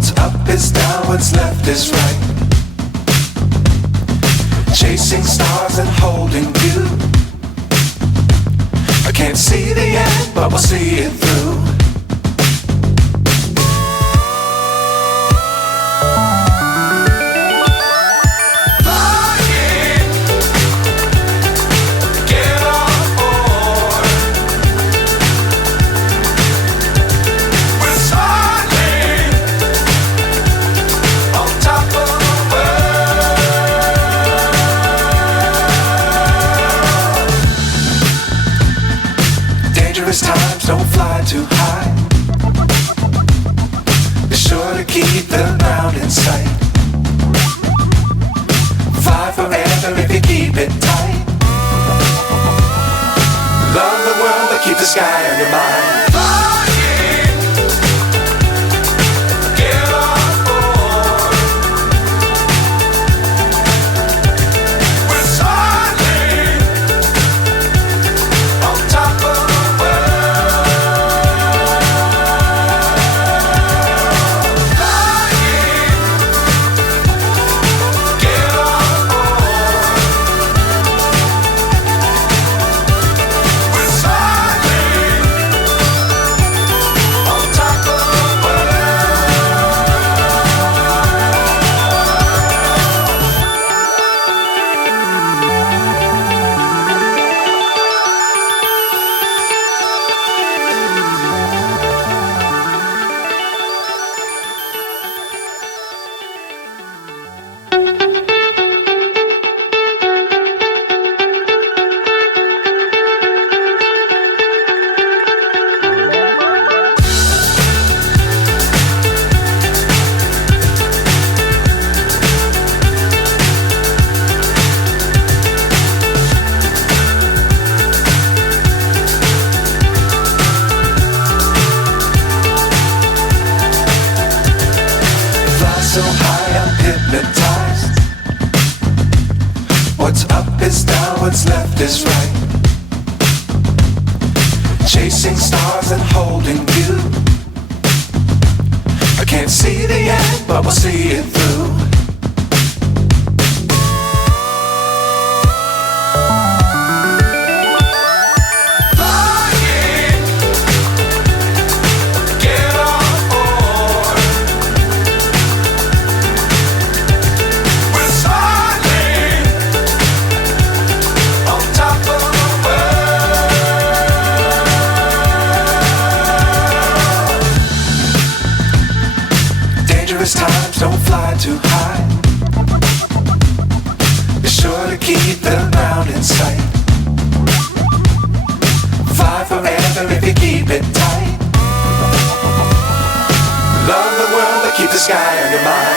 What's up is down, what's left is right. Chasing stars and holding you. I can't see the end, but we'll see it through. Times don't fly too high. Be sure to keep the ground in sight. Fly forever if you keep it tight. Love the world but keep the sky on your mind. So high I'm hypnotized. What's up is down, what's left is right. Chasing stars and holding you. I can't see the end, but we'll see it through. Times don't fly too high. Be sure to keep the ground in sight. Fly forever if you keep it tight. Love the world but keep the sky on your mind.